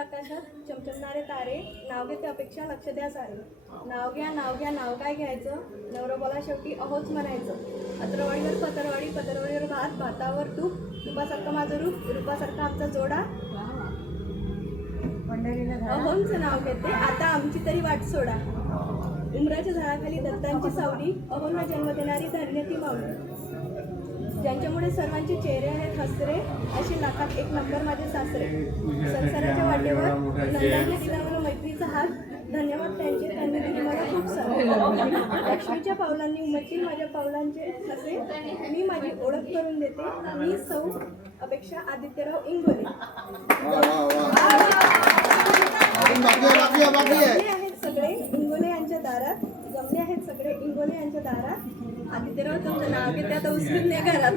आकाशात चमचमणारे तारे, नाव घेते अपेक्षा लक्ष द्या सारे. नाव घ्या नाव घ्या नाव काय घ्यायचं, नवरोबाला शेवटी अहोच म्हणायचं. अत्रवाडीवर पतरवाडी, पतरवाडीवर भात, भातावर तूप, तुपासारखं माझं रूप, रूपासारखा आमचा जोडा. अहोंचं नाव घेते आता आमची तरी वाट सोडा. उमराच्या झाडाखाली दत्तांची सावली, अहोंना जन्म देणारी धन्य ती माऊली. ज्यांच्यामुळे सर्वांचे चेहरे आहेत हसरे, असे लाखात एक नंबर माझे सासरे. संसाराच्या वाटेवर नंदांनी दिला मला मैत्रीचा हात, धन्यवाद त्यांचे, त्यांनी दिली मला खूप सारे. लक्ष्मीच्या पावलांनी उमटतील माझ्या पावलांचे ठसे, मी माझी ओळख करून देते, मी सौ अपेक्षा आदित्यराव इंगोले. जमले आहेत सगळे इंगोले यांच्या दारात, जमले आहेत सगळे इंगोले यांच्या दारात. आदित्यराव तुमचं नाव घेते आता उचलून घरात.